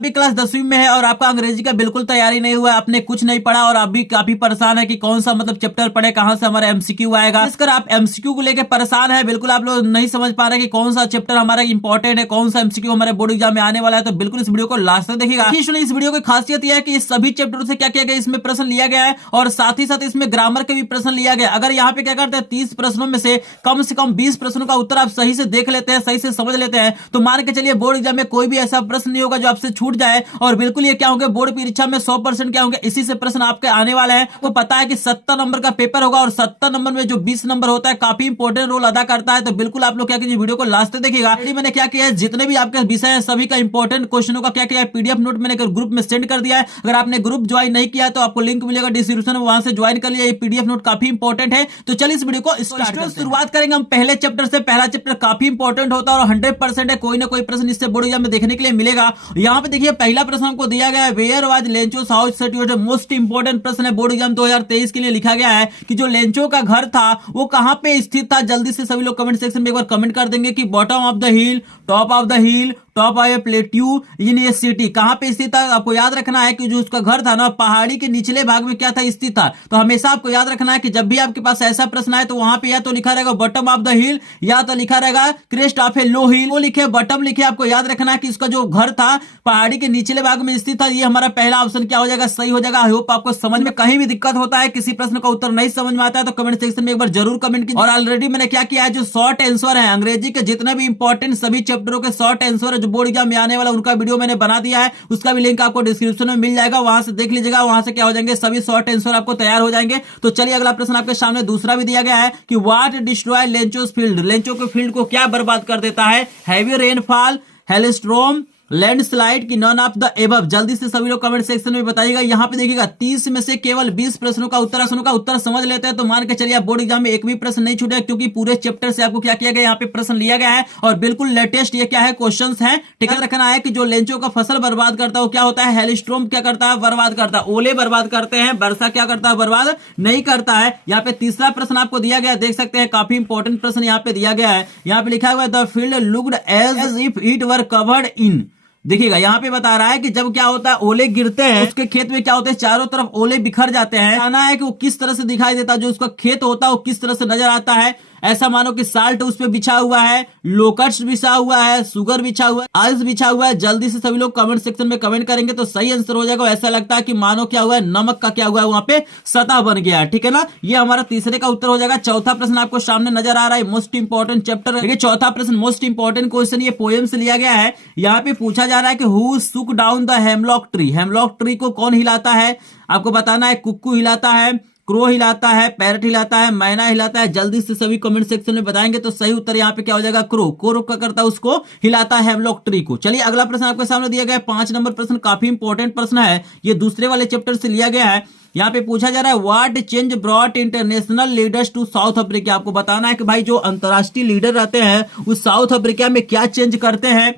अभी क्लास 10वीं में है और आपका अंग्रेजी का बिल्कुल तैयारी नहीं हुआ, आपने कुछ नहीं पढ़ा और आप भी काफी परेशान है कि कौन सा मतलब चैप्टर पढ़े, कहां से हमारा एमसीक्यू आएगा। इसकर आप एमसीक्यू को लेकर परेशान है, बिल्कुल आप लोग नहीं समझ पा रहे कि कौन सा चैप्टर हमारा इंपॉर्टेंट है, कौन सा एमसीक्यू हमारे बोर्ड एग्जाम में आने वाला है, तो बिल्कुल इस वीडियो को लास्ट तक देखिएगा। इस वीडियो की खासियत यह है कि इस सभी चैप्टर से क्या किया गया, इसमें प्रश्न लिया गया है और साथ ही साथ इसमें ग्रामर के भी प्रश्न लिया गया। अगर यहाँ पे क्या करते हैं 30 प्रश्नों में से कम 20 प्रश्नों का उत्तर आप सही से देख लेते हैं, सही से समझ लेते हैं, तो मान के चलिए बोर्ड एग्जाम में कोई भी ऐसा प्रश्न नहीं होगा जो आपसे छूट जाए। और बिल्कुल ये क्या होंगे, बोर्ड परीक्षा में 100% क्या होंगे, इसी से प्रश्न आपके आने वाले हैं। वो पता है कि 70 नंबर का पेपर होगा और 70 नंबर में जो 20 नंबर होता है काफी इंपॉर्टेंट रोल अदा करता है। तो बिल्कुल आप लोग क्या कीजिए, वीडियो को लास्ट तक देखिएगा। मैंने क्या किया है, जितने भी आपके विषय है सभी का इंपॉर्टेंट क्वेश्चनों का क्या किया है, पीडीएफ नोट मैंने ग्रुप में सेंड कर दिया है। अगर आपने ग्रुप ज्वाइन नहीं किया है तो आपको लिंक मिलेगा डिस्क्रिप्शन में, वहां से ज्वाइन कर लिया। ये पीडीएफ नोट काफी इंपॉर्टेंट है। तो चलिए इस वीडियो को शुरुआत करेंगे हम पहले चैप्टर से। पहला चैप्टर काफी इंपॉर्टेंट होता है और 100% है, कोई ना कोई प्रश्न इससे बोर्ड एग्जाम में देखने के लिए मिलेगा। यहाँ पे देखिए पहला प्रश्न हमको दिया गया है, where was Lencho's house situated. Most important प्रश्न है, बोर्ड एग्जाम 2023 के लिए लिखा गया है कि जो लेंचो का घर था वो कहां पे स्थित था। जल्दी से सभी लोग कमेंट सेक्शन में एक बार कमेंट कर देंगे कि bottom of the hill, top of the hill, top of A plateau in A city, कहां पे स्थित था। आपको याद रखना है कि जो उसका घर था ना पहाड़ी के निचले भाग में क्या था, स्थित था। तो हमेशा आपको याद रखना है कि जब भी आपके पास ऐसा प्रश्न आए तो वहां पे या तो लिखा रहेगा बॉटम ऑफ द हिल या तो लिखा रहेगा क्रेस्ट ऑफ ए लो हिल। वो लिखे बॉटम लिखे, आपको याद रखना है कि उसका जो घर था पहाड़ी के निचले भाग में स्थित था। ये हमारा पहला ऑप्शन क्या हो जाएगा, सही हो जाएगा। आई होप आपको समझ में कहीं भी दिक्कत होता है, किसी प्रश्न का उत्तर नहीं समझ में आता है तो कमेंट सेक्शन में एक बार जरूर कमेंट कीजिए। और ऑलरेडी मैंने क्या किया है, जो शॉर्ट आंसर है अंग्रेजी के जितने भी इंपॉर्टेंट सभी चैप्टरों के शॉर्ट आंसर है जो बोर्ड एग्जाम में आने वाला, उनका वीडियो मैंने बना दिया है। उसका भी लिंक आपको डिस्क्रिप्शन में मिल जाएगा, वहां से देख लीजिएगा। वहां से क्या हो जाएंगे, सभी शॉर्ट आंसर आपको तैयार हो जाएंगे। तो चलिए अगला प्रश्न आपके सामने दूसरा भी दिया गया है कि व्हाट डिस्ट्रॉय लेंचोस फील्ड। लेंचो के फील्ड को क्या बर्बाद कर देता है, हैवी रेनफॉल, हेलस्ट्रोम, लैंडस्लाइड की नॉन ऑफ द एबव। जल्दी से सभी लोग कमेंट सेक्शन में बताइएगा। यहाँ पे देखिएगा 30 में से केवल 20 प्रश्नों का उत्तर समझ लेते हैं तो मान के चलिए आप बोर्ड एग्जाम में एक भी प्रश्न नहीं छूटेगा, क्योंकि पूरे चैप्टर से आपको क्या किया गया, यहाँ पे प्रश्न लिया गया है और बिल्कुल लेटेस्ट ये क्या है क्वेश्चंस हैं। ठीक है, रखना है कि जो लेंचो का फसल बर्बाद करता है वो क्या होता है, हेलस्ट्रोम क्या करता है, बर्बाद करता है। ओले बर्बाद करते हैं, वर्षा क्या करता है, बर्बाद नहीं करता है। यहाँ पे तीसरा प्रश्न आपको दिया गया, देख सकते हैं काफी इंपॉर्टेंट प्रश्न यहाँ पे दिया गया है। यहाँ पे लिखा हुआ है the field looked as if it were covered in. देखिएगा यहाँ पे बता रहा है कि जब क्या होता है ओले गिरते हैं उसके खेत में क्या होते हैं, चारों तरफ ओले बिखर जाते हैं। आना है कि वो किस तरह से दिखाई देता है, जो उसका खेत होता है वो किस तरह से नजर आता है। ऐसा मानो कि साल्ट उस पे बिछा हुआ है, लोकस्ट बिछा हुआ है, सुगर बिछा हुआ है, आइस बिछा हुआ है। जल्दी से सभी लोग कमेंट सेक्शन में कमेंट करेंगे तो सही आंसर हो जाएगा। ऐसा लगता है कि मानो क्या हुआ है, नमक का क्या हुआ है, वहां पे सतह बन गया है। ठीक है ना, ये हमारा तीसरे का उत्तर हो जाएगा। चौथा प्रश्न आपको सामने नजर आ रहा है, मोस्ट इंपॉर्टेंट चैप्टर। देखिए चौथा प्रश्न मोस्ट इंपॉर्टेंट क्वेश्चन, ये पोएम से लिया गया है। यहाँ पे पूछा जा रहा है कि who Shuk down the hemlock tree. Hemlock tree को कौन हिलाता है, आपको बताना है। कुक्कू हिलाता है, क्रो हिलाता है, पैरट हिलाता है, मैना हिलाता है। जल्दी से सभी कमेंट सेक्शन में बताएंगे तो सही उत्तर यहाँ पे क्या हो जाएगा, क्रो। क्रो क्या करता है, उसको हिलाता है हेमलॉक ट्री को। चलिए अगला प्रश्न आपके सामने दिया गया है, 5 नंबर प्रश्न, काफी इंपॉर्टेंट प्रश्न है। ये दूसरे वाले चैप्टर से लिया गया है। यहाँ पे पूछा जा रहा है what change brought international leaders to South Africa. आपको बताना है कि भाई जो अंतरराष्ट्रीय लीडर रहते हैं उस साउथ अफ्रीका में क्या चेंज करते हैं।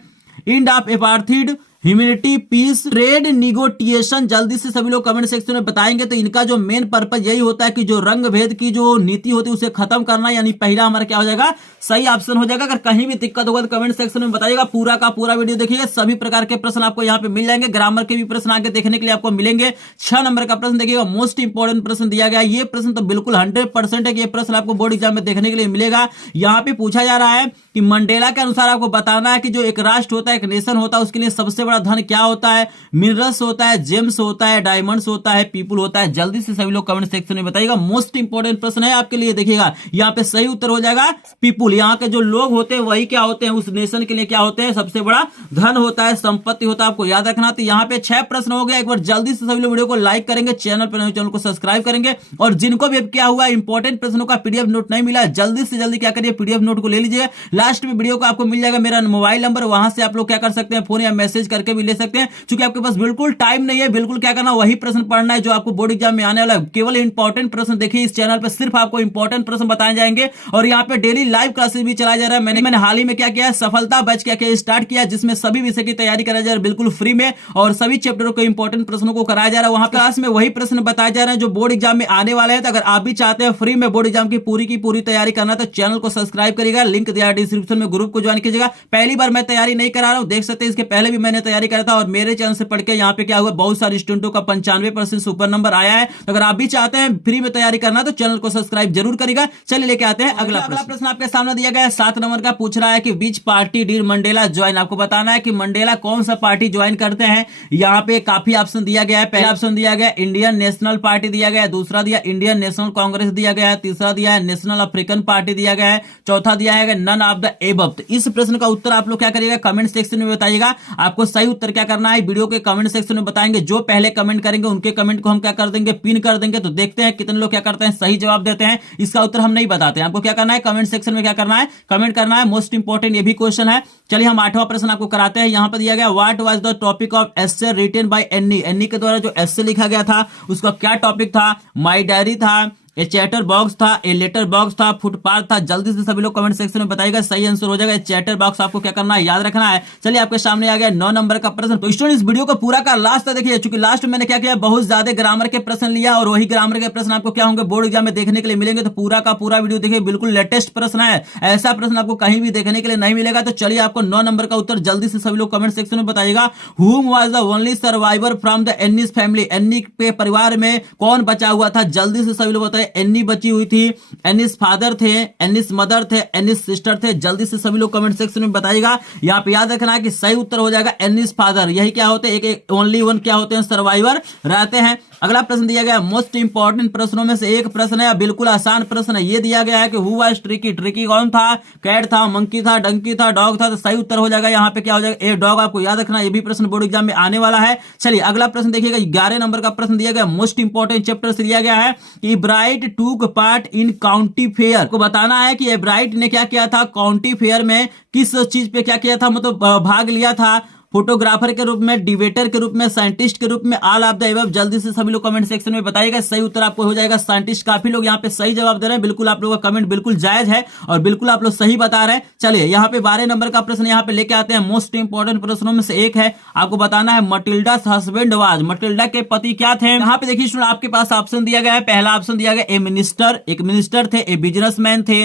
End of apartheid, humanity, peace, trade negotiation. जल्दी से सभी लोग कमेंट सेक्शन में बताएंगे तो इनका जो मेन पर्पज यही होता है कि जो रंग भेद की जो नीति होती है उसे खत्म करना, यानी पहला हमारा क्या हो जाएगा, सही ऑप्शन हो जाएगा। अगर कहीं भी दिक्कत होगा तो कमेंट सेक्शन में बताइएगा। पूरा का पूरा वीडियो देखिए, सभी प्रकार के प्रश्न आपको यहाँ पे मिल जाएंगे। ग्रामर के भी प्रश्न आगे देखने के लिए आपको मिलेंगे। 6 नंबर का प्रश्न देखिएगा, मोस्ट इंपॉर्टेंट प्रश्न दिया गया। ये प्रश्न तो बिल्कुल 100% है कि ये प्रश्न आपको बोर्ड एग्जाम में देखने के लिए मिलेगा। यहाँ पे पूछा जा रहा है कि मंडेला के अनुसार आपको बताना है कि जो एक राष्ट्र होता है, एक नेशन होता है, उसके लिए सबसे बड़ा धन क्या होता है। मिनरल्स होता है, जेम्स होता है, डायमंड्स होता है, पीपल होता है। जल्दी से सभी लोग कमेंट सेक्शन में बताइएगा। मोस्ट इंपॉर्टेंट प्रश्न है आपके लिए। देखिएगा यहाँ पे सही उत्तर हो जाएगा पीपल। यहाँ के जो लोग होते हैं वही क्या होते हैं, उस नेशन के लिए क्या होते हैं, सबसे बड़ा धन होता है, संपत्ति होता है। आपको याद रखना। तो यहाँ पे 6 प्रश्न हो गया। एक बार जल्दी से सभी लोग वीडियो को लाइक करेंगे, चैनल पर चैनल को सब्सक्राइब करेंगे। और जिनको भी क्या हुआ इंपॉर्टेंट प्रश्नों का पीडीएफ नोट नहीं मिला, जल्दी से जल्दी क्या करिए, पीडीएफ नोट को ले लीजिए। लास्ट में वीडियो को आपको मिल जाएगा मेरा मोबाइल नंबर, वहां से आप लोग क्या कर सकते हैं, फोन या मैसेज करके भी ले सकते हैं। क्योंकि आपके पास बिल्कुल टाइम नहीं है, बिल्कुल क्या करना, वही प्रश्न पढ़ना है जो आपको बोर्ड एग्जाम में आने वाला है। केवल इंपॉर्टेंट प्रश्न देखिए, इस चैनल पर सिर्फ आपको इंपॉर्टेंट प्रश्न बताए जाएंगे। और यहाँ पे डेली लाइव क्लासेस भी चलाया जा रहा है। मैंने हाल ही में क्या किया है, सफलता बैच क्या किया स्टार्ट किया, जिसमें सभी विषय की तैयारी कराया जा रहा है बिल्कुल फ्री में। और सभी चैप्टरों के इंपॉर्टेंट प्रश्नों को कराया जा रहा है। वहां क्लास में वही प्रश्न बताए जा रहे हैं जो बोर्ड एग्जाम में आने वाले हैं। तो अगर आप भी चाहते हैं फ्री में बोर्ड एग्जाम की पूरी तैयारी करना तो चैनल को सब्सक्राइब करिएगा। लिंक दिया डिस्क्रिप्शन में, ग्रुप को ज्वाइन कीजिएगा। पहली बार मैं तैयारी नहीं करा रहा हूं, देख सकते हैं इसके पहले भी मैंने तैयारी करा था और मेरे चैनल से पढ़ के यहाँ पे क्या हुआ, बहुत सारे स्टूडेंटों का 95% सुपर नंबर आया है। तो अगर आप भी चाहते हैं फ्री में तैयारी करना तो चैनल को सब्सक्राइब जरूर करेगा। चलिए लेके आते हैं अगला प्रश्न आपके सामने दिया गया है 7 नंबर का। पूछ रहा है कि विच पार्टी डिड मंडेला ज्वाइन। आपको बताना है कि मंडेला कौन सा पार्टी ज्वाइन करते हैं। यहाँ पे काफी ऑप्शन दिया गया है। पहला ऑप्शन दिया गया इंडियन नेशनल पार्टी दिया गया है, दूसरा दिया इंडियन नेशनल कांग्रेस दिया गया है, तीसरा दिया है नेशनल अफ्रीकन पार्टी दिया गया है, चौथा दिया है नन ऑफ द एबव। तो इस प्रश्न का उत्तर आप लोग क्या करिएगा, कमेंट सेक्शन में बताइएगा। आपको सही उत्तर क्या करना है वीडियो के कमेंट सेक्शन में बताएंगे। जो पहले कमेंट करेंगे उनके कमेंट को हम क्या कर देंगे, पिन कर देंगे। तो देखते हैं कितने लोग क्या करते हैं, सही जवाब देते हैं। इसका उत्तर हम नहीं बताते हैं। आपको क्या करना है, कमेंट सेक्शन में क्या करना है, कमेंट करना है। मोस्ट इंपोर्टेंट ये भी क्वेश्चन है। चलिए हम 8वां प्रश्न आपको कराते हैं। यहां पर दिया गया what was the topic of essay written by Annie. Annie के द्वारा जो एस्से लिखा गया था उसका क्या टॉपिक था। माई डायरी था, ए चैटर बॉक्स था, ए लेटर बॉक्स था, फुटपाथ था। जल्दी से सभी लोग कमेंट सेक्शन में बताइएगा, सही आंसर हो जाएगा चैटर बॉक्स। आपको क्या करना है, याद रखना है। चलिए आपके सामने आ गया 9 नंबर का प्रश्न। तो स्टूडेंट इस वीडियो को पूरा का लास्ट तक देखिए, चूंकि लास्ट में मैंने क्या किया, बहुत ज्यादा ग्रामर के प्रश्न लिया और वही ग्रामर के प्रश्न आपको क्या होंगे, बोर्ड एग्जाम में देखने के लिए मिलेंगे। तो पूरा का पूरा वीडियो देखिए, बिल्कुल लेटेस्ट प्रश्न है। ऐसा प्रश्न आपको कहीं भी देखने के लिए नहीं मिलेगा। तो चलिए आपको 9 नंबर का उत्तर जल्दी से सभी लोग कमेंट सेक्शन में बताइएगा। Who was the only survivor from the Annie's family. Annie के परिवार में कौन बचा हुआ था, जल्दी से सभी लोग बताइए। एन्नी बची हुई थी, एनिस फादर थे, एनिस मदर थे, एनिस सिस्टर थे। जल्दी से सभी लोग कमेंट सेक्शन में बताइएगा। यहां पे याद रखना है कि सही उत्तर हो जाएगा एनिस फादर। यही क्या होते हैं, एक ओनली वन क्या होते हैं, सर्वाइवर रहते हैं। अगला प्रश्न दिया गया मोस्ट इंपॉर्टेंट प्रश्नों में से एक प्रश्न है, बिल्कुल आसान प्रश्न है। ये दिया गया है कि हु वाज ट्रिकी। ट्रिकी कौन था, कैट था, मंकी था, डंकी था, डॉग था। तो सही उत्तर हो जाएगा यहाँ पे क्या हो जाएगा, ए डॉग। आपको याद रखना, ये भी प्रश्न बोर्ड एग्जाम में आने वाला है। चलिए अगला प्रश्न देखिएगा, 11 नंबर का प्रश्न दिया गया, मोस्ट इंपॉर्टेंट चैप्टर से दिया गया है कि ब्राइट टूक पार्ट इन काउंटी फेयर। को बताना है कि ब्राइट ने क्या किया था, काउंटी फेयर में किस चीज पे क्या किया था, मतलब भाग लिया था। फोटोग्राफर के रूप में, डिबेटर के रूप में, साइंटिस्ट के रूप में, ऑल ऑफ द अबव। जल्दी से सभी लोग कमेंट सेक्शन में बताइएगा। सही उत्तर आपको हो जाएगा साइंटिस्ट। काफी लोग यहाँ पे सही जवाब दे रहे हैं। बिल्कुल आप लोगों का कमेंट बिल्कुल जायज है और बिल्कुल आप लोग सही बता रहे हैं। चलिए यहाँ पे 12 नंबर का प्रश्न यहाँ पे लेके आते हैं। मोस्ट इंपोर्टेंट प्रश्नों में से एक है। आपको बताना है मटिल्डा हस्बैंड वाज। मटिल्डा के पति क्या थे। यहाँ पे देखिए स्टूडेंट, आपके पास ऑप्शन दिया गया है। पहला ऑप्शन दिया गया ए मिनिस्टर, एक मिनिस्टर थे। ए बिजनेसमैन थे।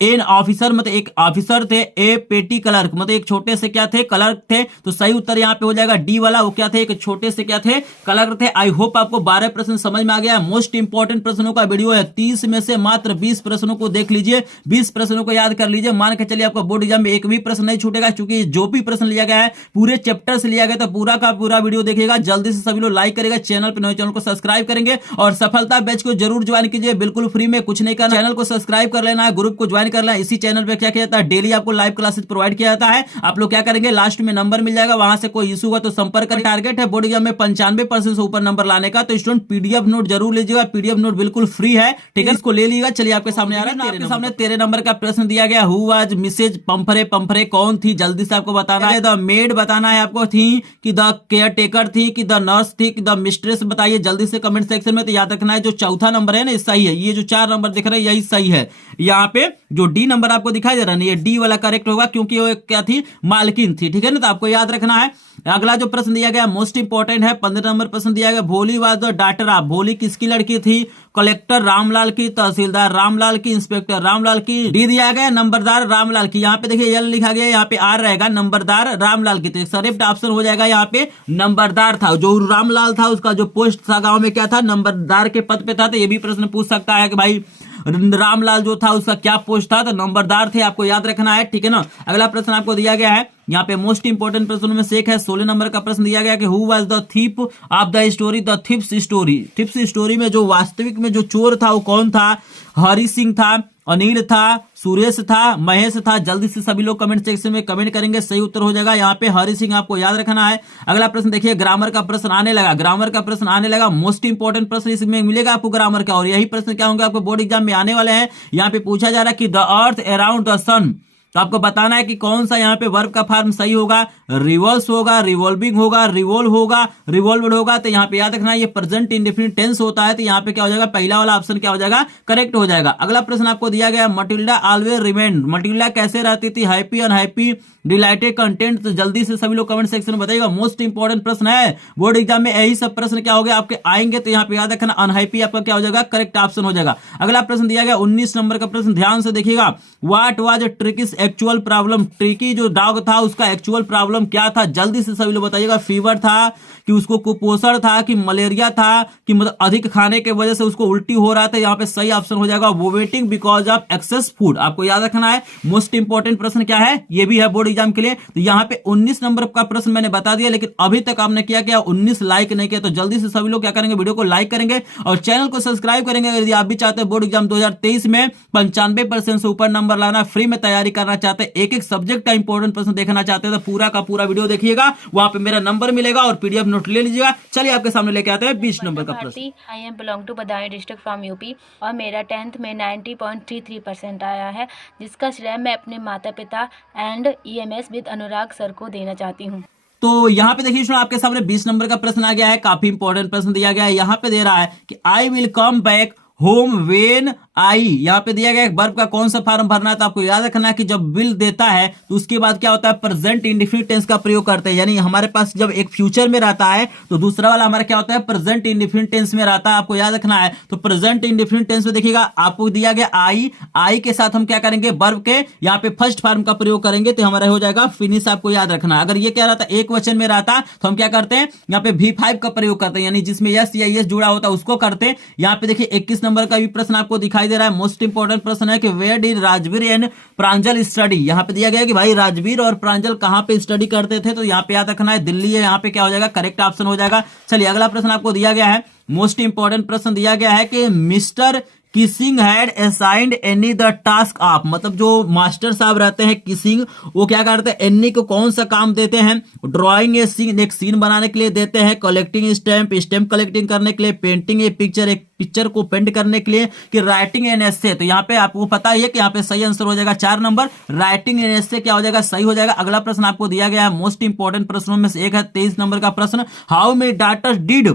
एन ऑफिसर, मतलब एक ऑफिसर थे। ए पेटी क्लर्क, मतलब एक छोटे से क्या थे, क्लर्क थे। तो सही उत्तर यहाँ पे हो जाएगा डी वाला। वो क्या थे, एक छोटे से क्या थे, क्लर्क थे। आई होप आपको 12 प्रश्न समझ में आ गया। मोस्ट इंपॉर्टेंट प्रश्नों का वीडियो है। 30 में से मात्र 20 प्रश्नों को देख लीजिए, 20 प्रश्नों को याद कर लीजिए। मान के चलिए आपका बोर्ड एग्जाम में एक भी प्रश्न नहीं छूटेगा, क्योंकि जो भी प्रश्न लिया गया है पूरे चैप्टर से लिया गया। तो पूरा का पूरा वीडियो देखिएगा। जल्दी से सभी लोग लाइक करेगा, चैनल पर नए चैनल को सब्सक्राइब करेंगे और सफलता बैच को जरूर ज्वाइन कीजिए। बिल्कुल फ्री में, कुछ नहीं करना, चैनल को सब्सक्राइब कर लेना है, ग्रुप को ज्वाइन कर लेना। इसी चैनल पे क्या किया जाता है, डेली आपको लाइव क्लासेस प्रोवाइड किया जाता है। आप लोग क्या करेंगे, लास्ट में नंबर मिल जाएगा, वहां से कोई इशू हुआ तो संपर्क करें। टारगेट है बोर्ड एग्जाम में 95% से ऊपर नंबर लाने का। तो स्टूडेंट पीडीएफ नोट जरूर लीजिएगा। पीडीएफ नोट बिल्कुल फ्री है, ठीक है, इसको ले लीजिएगा। चलिए आपके सामने आ रहा है, आपके सामने 13 नंबर का प्रश्न दिया गया। Who was Mrs Pumphrey. Pumphrey कौन थी, जल्दी से आपको बताना है। द मेड बताना है आपको, थी कि द केयर टेकर थी कि द नर्स थी कि द मिस्ट्रेस, बताइए जल्दी से कमेंट सेक्शन में। तो याद रखना है जो चौथा नंबर है ना, सही है। ये जो 4 नंबर दिख रहे हैं यही सही है। यहाँ पे जो डी नंबर आपको दिखाई दे रहा है, ये डी वाला करेक्ट होगा, क्योंकि वो क्या थी, मालकिन थी, ठीक है ना। तो आपको याद रखना है। अगला जो प्रश्न दिया गया मोस्ट इंपॉर्टेंट है, 15 नंबर प्रश्न दिया गया। भोली वाज द डॉटर ऑफ। भोली किसकी लड़की थी, कलेक्टर रामलाल की, तहसीलदार रामलाल की, इंस्पेक्टर रामलाल की। डी दिया गया नंबरदार रामलाल की। यहाँ पे देखिए एल लिखा गया, यहाँ पे आर रहेगा, नंबरदार रामलाल की। तो करेक्ट ऑप्शन हो जाएगा यहाँ पे नंबरदार था। जो रामलाल था उसका जो पोस्ट था गांव में क्या था, नंबरदार के पद पे था। तो ये भी प्रश्न पूछ सकता है कि भाई रामलाल जो था उसका क्या पोस्ट था, तो नंबरदार थे। आपको याद रखना है, ठीक है ना। अगला प्रश्न आपको दिया गया है, यहाँ पे मोस्ट इंपोर्टेंट प्रश्नों में से एक है। 16 नंबर का प्रश्न दिया गया कि who was the thief of the story. The thieves story, thieves story में जो वास्तविक में जो चोर था वो कौन था। हरि सिंह था, अनिल था, सुरेश था, महेश था। जल्दी से सभी लोग कमेंट सेक्शन में कमेंट करेंगे, सही उत्तर हो जाएगा यहाँ पे हरि सिंह। आपको याद रखना है। अगला प्रश्न देखिए, ग्रामर का प्रश्न आने लगा। ग्रामर का प्रश्न आने लगा। मोस्ट इंपोर्टेंट प्रश्न इसमें मिलेगा आपको ग्रामर का, और यही प्रश्न क्या होंगे आपको बोर्ड एग्जाम में आने वाले हैं। यहाँ पे पूछा जा रहा है कि द अर्थ अराउंड द सन। तो आपको बताना है कि कौन सा यहाँ पे वर्ब का फॉर्म सही होगा। रिवॉल्स होगा, रिवॉल्विंग होगा, रिवॉल्व होगा, रिवॉल्वड होगा। तो यहाँ पे याद रखना है ये प्रेजेंट इंडेफिनिट टेंस होता है। तो यहाँ पे क्या हो जाएगा, पहला वाला ऑप्शन क्या हो जाएगा, करेक्ट हो जाएगा। अगला प्रश्न आपको दिया गया, मटिल्डा ऑलवेज रिमेंड। मटिल्डा कैसे रहती थी, हैप्पी, अनहैप्पी, डिलाइटेड, कंटेंट। तो जल्दी से सभी लोग कमेंट सेक्शन में बताइएगा। मोस्ट इंपोर्टेंट प्रश्न है, बोर्ड एग्जाम में यही सब प्रश्न क्या हो गया आपके आएंगे। तो यहाँ पे याद रखना अनहैप्पी आपका क्या हो जाएगा, करेक्ट ऑप्शन हो जाएगा। अगला प्रश्न दिया गया 19 नंबर का प्रश्न, ध्यान से देखिएगा। What was ट्रिकीज actual problem, tricky जो डॉग था उसका एक्चुअल प्रॉब्लम क्या था, जल्दी से सभी लोग बताइएगा। फीवर था कि उसको कुपोषण था कि मलेरिया था कि मतलब अधिक खाने की वजह से उसको उल्टी हो रहा था। यहाँ पे सही ऑप्शन हो जाएगा vomiting because of excess food. आपको याद रखना है मोस्ट इंपॉर्टेंट प्रश्न क्या है, ये भी है बोर्ड एग्जाम के लिए। तो यहाँ पे 19 नंबर का प्रश्न मैंने बता दिया, लेकिन अभी तक आपने क्या 19 लाइक नहीं किया। तो जल्दी से सभी लोग क्या करेंगे, वीडियो को लाइक करेंगे और चैनल को सब्सक्राइब करेंगे। यदि आप भी चाहते हैं बोर्ड एग्जाम 2023 में 95% से ऊपर नंबर लाना, फ्री में तैयारी करना चाहते हैं, एक एक सब्जेक्ट का इंपॉर्टेंट प्रश्न देखना चाहते हैं, तो पूरा का पूरा वीडियो देखिएगा, वहां पे मेरा नंबर मिलेगा और पीडीएफ नोट ले लीजिएगा। चलिए आपके सामने लेके आते हैं 20 नंबर का प्रश्न। I am belong to Badaun district from UP और मेरा 10th में 90.33% आया है, जिसका श्रेय मैं अपने माता पिता and EMS with Anurag sir को देना चाहती हूँ। तो यहाँ पे देखिए आपके सामने 20 नंबर का प्रश्न आ गया है, काफी इंपॉर्टेंट प्रश्न दिया गया है। यहाँ पे दे रहा है कि I will come back home when I, यहाँ पे दिया गया है वर्ब का कौन सा फॉर्म भरना है। तो आपको याद रखना है कि जब विल देता है तो उसके बाद क्या होता है, प्रेजेंट इंडेफिनिट टेंस का प्रयोग करते हैं। यानी हमारे पास जब एक फ्यूचर में रहता है तो दूसरा वाला हमारा क्या होता है, प्रेजेंट इंडेफिनिट टेंस में रहता है। आपको याद रखना है। तो प्रेजेंट इंडेफिनिट टेंस में देखिएगा आपको दिया गया आई के साथ हम क्या करेंगे, वर्ब के यहाँ पे फर्स्ट फॉर्म का प्रयोग करेंगे तो हमारा हो जाएगा फिनिश। आपको याद रखना है। अगर ये क्या रहता है एक वचन में रहता तो हम क्या करते हैं, यहाँ पे V5 का प्रयोग करते हैं, यानी जिसमें यस या यस जुड़ा होता है उसको करते हैं। यहाँ पे देखिए 21 नंबर का प्रश्न आपको दिखाई दे रहा है, मोस्ट इंपॉर्टेंट प्रश्न है कि where did Rajveer and Pranjal study. यहाँ पे दिया गया है कि भाई राजवीर और प्रांजल कहां पे स्टडी करते थे। तो यहाँ पे याद रखना है दिल्ली है, यहाँ पे क्या हो जाएगा, करेक्ट ऑप्शन हो जाएगा। चलिए अगला प्रश्न आपको दिया गया है, मोस्ट इंपॉर्टेंट प्रश्न दिया गया है कि mister Keesing had assigned any the task of, मतलब जो मास्टर साहब रहते हैं किसिंग, वो क्या करते हैं, एनी को कौन सा काम देते हैं, ड्राइंग ए सीन, एक सीन बनाने के लिए देते हैं, कलेक्टिंग स्टैम्प, स्टैम्प कलेक्टिंग करने के लिए, पेंटिंग ए पिक्चर, एक पिक्चर को पेंट करने के लिए, कि राइटिंग एन एस्से। तो यहाँ पे आपको पता ही है कि यहाँ पे सही आंसर हो जाएगा 4 नंबर, राइटिंग एन एस्से क्या हो जाएगा, सही हो जाएगा। अगला प्रश्न आपको दिया गया है, मोस्ट इंपॉर्टेंट प्रश्नों में से एक है 23 नंबर का प्रश्न, how many daughters did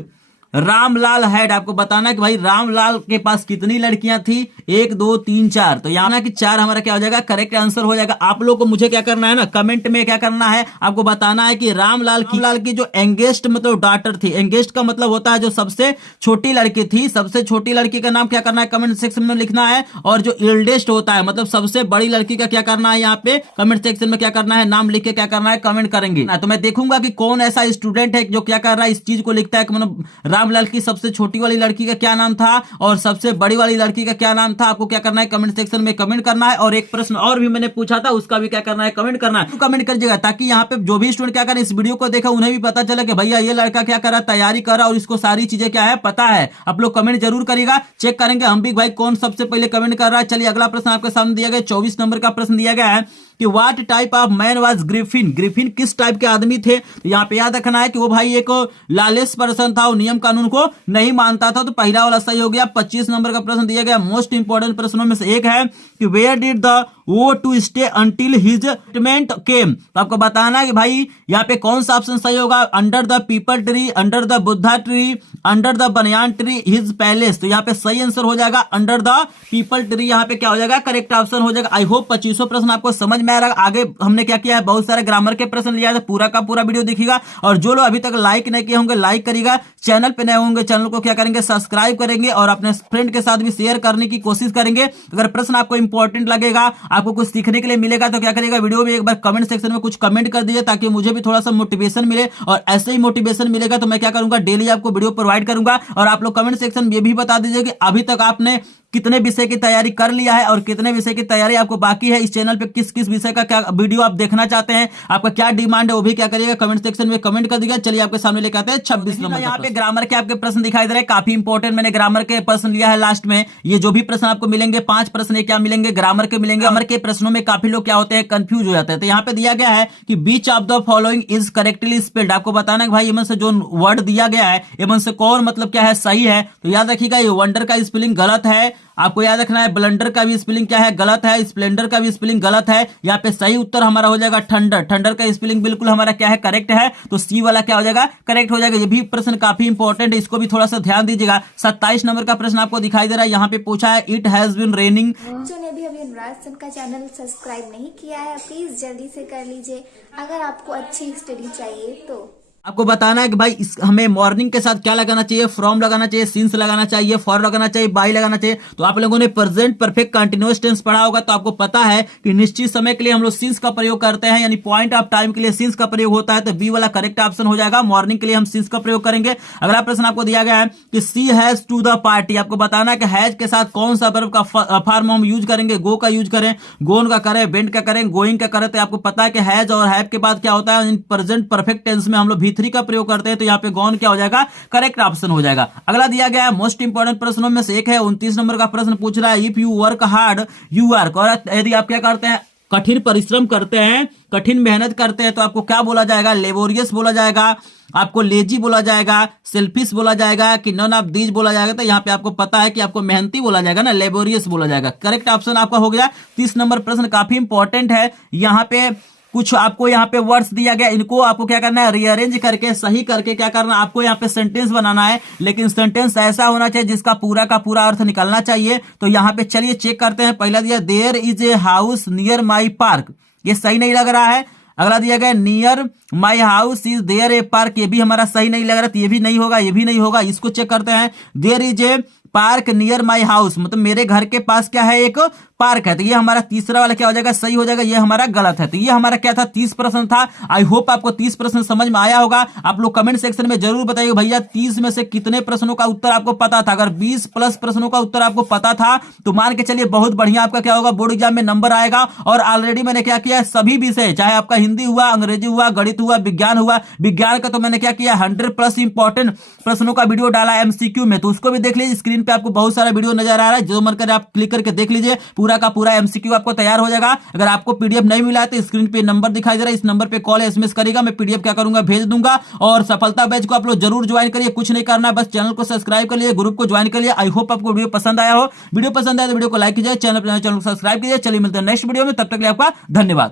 Ramlal had. आपको बताना है कि भाई रामलाल के पास कितनी लड़कियां थी, 1 2 3 4। तो यहाँ ना कि 4 हमारा क्या हो जाएगा, करेक्ट आंसर हो जाएगा। आप लोग को मुझे क्या करना है ना, कमेंट में क्या करना है, आपको बताना है कि रामलाल की जो एंगेस्ट मतलब डॉटर थी, एंगेस्ट का मतलब होता है जो सबसे छोटी लड़की थी, सबसे छोटी लड़की का नाम क्या करना है, कमेंट सेक्शन में लिखना है। और जो इल्डेस्ट होता है मतलब सबसे बड़ी लड़की का क्या करना है, यहाँ पे कमेंट सेक्शन में क्या करना है, नाम लिख के क्या करना है, कमेंट करेंगे। तो मैं देखूंगा कि कौन ऐसा स्टूडेंट है जो क्या कर रहा है, इस चीज को लिखता है कि मतलब रामलाल की सबसे छोटी वाली लड़की का क्या नाम था और सबसे बड़ी वाली लड़की का क्या नाम था। आपको क्या करना है, कमेंट सेक्शन में कमेंट करना है। और एक प्रश्न और भी मैंने पूछा था, उसका भी क्या करना है, कमेंट करना है। तो कमेंट करिएगा ताकि यहाँ पे जो भी स्टूडेंट क्या करें, इस वीडियो को देखा उन्हें भी पता चला कि भैया ये लड़का क्या कर रहा है, तैयारी कर रहा है और इसको सारी चीजें क्या है पता है। आप लोग कमेंट जरूर करिएगा, चेक करेंगे हम भी भाई कौन सबसे पहले कमेंट कर रहा है। चलिए अगला प्रश्न आपके सामने दिया गया, 24 नंबर का प्रश्न दिया गया है कि what type of man was Griffin. Griffin किस टाइप के आदमी थे। तो यहाँ पे याद रखना है कि वो भाई एक लालेस पर्सन था, वो नियम कानून को नहीं मानता था। तो पहला वाला सही हो गया। 25 नंबर का प्रश्न दिया गया, मोस्ट इंपॉर्टेंट प्रश्नों में से एक है कि वेयर डिड द वो to stay until his retirement came. तो आपको बताना है कि भाई यहाँ पे कौन सा ऑप्शन सही होगा, under the people tree, under the Buddha tree, under the banyan tree, his palace. तो यहाँ पे सही आंसर हो जाएगा अंडर द पीपल ट्री, यहाँ पे क्या हो जाएगा, करेक्ट ऑप्शन हो जाएगा। आई होप 25 प्रश्न आपको समझ में आ रहा है। आगे हमने क्या किया है, बहुत सारे ग्रामर के प्रश्न लिया है, पूरा का पूरा वीडियो देखिएगा। और जो लोग अभी तक लाइक नहीं किए होंगे लाइक करिएगा, चैनल पे नए होंगे चैनल को क्या करेंगे, सब्सक्राइब करेंगे और अपने फ्रेंड के साथ भी शेयर करने की कोशिश करेंगे। अगर प्रश्न आपको इंपॉर्टेंट लगेगा, आपको कुछ सीखने के लिए मिलेगा, तो क्या करिएगा, वीडियो में एक बार कमेंट सेक्शन में कुछ कमेंट कर दीजिए ताकि मुझे भी थोड़ा सा मोटिवेशन मिले। और ऐसे ही मोटिवेशन मिलेगा तो मैं क्या करूंगा, डेली आपको वीडियो प्रोवाइड करूंगा। और आप लोग कमेंट सेक्शन में ये भी बता दीजिए कि अभी तक आपने कितने विषय की तैयारी कर लिया है और कितने विषय की तैयारी आपको बाकी है। इस चैनल पे किस किस विषय का क्या वीडियो आप देखना चाहते हैं, आपका क्या डिमांड है, वो भी क्या करिएगा, कमेंट सेक्शन में कमेंट कर दीजिएगा। चलिए आपके सामने लेकर आते हैं 26 नंबर। यहाँ पे ग्रामर के आपके प्रश्न दिखाई दे रहे हैं, काफी इंपॉर्टेंट। मैंने ग्रामर के प्रश्न लिया है लास्ट में। ये जो भी प्रश्न आपको मिलेंगे 5 प्रश्न क्या मिलेंगे, ग्रामर के मिलेंगे। ग्रामर के प्रश्नों में काफी लोग क्या होते हैं, कंफ्यूज हो जाते हैं। तो यहाँ पे दिया गया है कि which of the following is correctly spelled. आपको बताना है भाई इनमें से जो वर्ड दिया गया है इनमें से कौन मतलब क्या है, सही है। तो याद रखिएगा, ये वंडर का स्पेलिंग गलत है। आपको याद रखना है ब्लंडर का भी स्पेलिंग क्या है, गलत है। स्प्लेंडर का भी स्पेलिंग गलत है। यहाँ पे सही उत्तर हमारा हो जाएगा ठंडर। ठंडर का स्पेलिंग बिल्कुल हमारा क्या है, करेक्ट है। तो सी वाला क्या हो जाएगा, करेक्ट हो जाएगा। ये भी प्रश्न काफी इंपॉर्टेंट है, इसको भी थोड़ा सा ध्यान दीजिएगा। 27 नंबर का प्रश्न आपको दिखाई दे रहा है, यहाँ पे पूछा है इट हैज बीन रेनिंग। जो ने भी अभी अनुराग सर का चैनल सब्सक्राइब नहीं किया है प्लीज जल्दी से कर लीजिए। अगर आपको अच्छी स्टडी चाहिए तो आपको बताना है कि भाई हमें मॉर्निंग के साथ क्या लगाना चाहिए, फ्रॉम लगाना चाहिए, सिंस लगाना चाहिए, फॉर लगाना चाहिए, बाय लगाना चाहिए। तो आप लोगों ने प्रेजेंट परफेक्ट कंटिन्यूअस टेंस पढ़ा होगा, तो आपको पता है कि निश्चित समय के लिए हम लोग सिंस का प्रयोग करते हैं, यानी पॉइंट ऑफ टाइम के लिए सिंस का प्रयोग होता है। तो बी वाला करेक्ट ऑप्शन हो जाएगा, मॉर्निंग के लिए हम सिंस का प्रयोग करेंगे। अगला प्रश्न आपको दिया गया है कि सी हैज टू द पार्टी। आपको बताना है कि हैज के साथ कौन सा वर्ब का फॉर्म हम यूज करेंगे, गो का यूज करें, गोन का करें, वेंट का करें, गोइंग का करें। तो आपको पता है कि हैज और हैव के बाद क्या होता है, प्रेजेंट परफेक्ट टेंस में हम लोग V3 का प्रयोग करते हैं। तो यहाँ पे गॉन क्या हो जाएगा, करेक्ट ऑप्शन हो जाएगा। अगला दिया गया है मोस्ट इंपोर्टेंट प्रश्नों में से एक है, 29 नंबर का प्रश्न पूछ रहा है, if you work hard you work. और यदि आप क्या करते हैं, कठिन परिश्रम करते हैं, कठिन मेहनत करते हैं, तो आपको क्या बोला जाएगा, लेबोरियस बोला जाएगा, आपको लेजी बोला जाएगा, सेल्फिश बोला जाएगा, कि नन ऑफ दीज बोला जाएगा। तो यहाँ पे आपको पता है कि आपको मेहनती बोला जाएगा ना, लेबोरियस बोला जाएगा। करेक्ट ऑप्शन आपका हो गया। 30 नंबर प्रश्न काफी इंपॉर्टेंट है। यहाँ पे कुछ आपको यहाँ पे वर्ड्स दिया गया, इनको आपको क्या करना है, रीअरेंज करके सही करके क्या करना, आपको यहाँ पे सेंटेंस बनाना है। लेकिन सेंटेंस ऐसा होना चाहिए जिसका पूरा का पूरा अर्थ निकलना चाहिए। तो यहाँ पे चलिए चेक करते हैं। पहला दिया there is a house near my park, ये सही नहीं लग रहा है। अगला दिया गया near my house is there a park, ये भी हमारा सही नहीं लग रहा, तो ये भी नहीं होगा, ये भी नहीं होगा। इसको चेक करते हैं, there is a park near my house, मतलब मेरे घर के पास क्या है, एक पार्क है। तो ये हमारा तीसरा वाला क्या हो जाएगा, सही हो जाएगा, ये हमारा गलत है। तो ये हमारा क्या था, 30 प्रश्न था। आई होप आपको 30 प्रश्न समझ में आया होगा। आप लोग कमेंट सेक्शन में जरूर बताइए भैया 30 में से कितने प्रश्नों का उत्तर आपको पता था। अगर 20 प्लस प्रश्नों का उत्तर आपको पता था तो मान के चलिए बहुत बढ़िया आपका क्या होगा, बोर्ड एग्जाम में नंबर आएगा। और ऑलरेडी मैंने क्या किया, सभी विषय, चाहे आपका हिंदी हुआ, अंग्रेजी हुआ, गणित हुआ, विज्ञान हुआ, विज्ञान का तो मैंने क्या किया, 100+ इंपॉर्टेंट प्रश्नों का वीडियो डाला MCQ में, तो उसको भी देख लीजिए। स्क्रीन पे आपको बहुत सारा वीडियो नजर आ रहा है, जो मन करे आप क्लिक करके देख लीजिए, पूरा का पूरा MCQ आपको तैयार हो जाएगा। अगर आपको PDF नहीं मिला है तो स्क्रीन पे नंबर दिखाई दे रहा है, इस नंबर पे कॉल या SMS करेगा, मैं PDF क्या करूंगा, भेज दूंगा। और सफलता बैच को आप लोग जरूर ज्वाइन करिए, कुछ नहीं करना है, बस चैनल को सब्सक्राइब कर लिए, ग्रुप को ज्वाइन कर लिए। आई होप आपको वीडियो पसंद आया हो। वीडियो पसंद आया तो वीडियो को लाइक कीजिए, चैनल को सब्सक्राइब कीजिए। चलिए मिलते हैं नेक्स्ट वीडियो में, तब तक के लिए आपका धन्यवाद।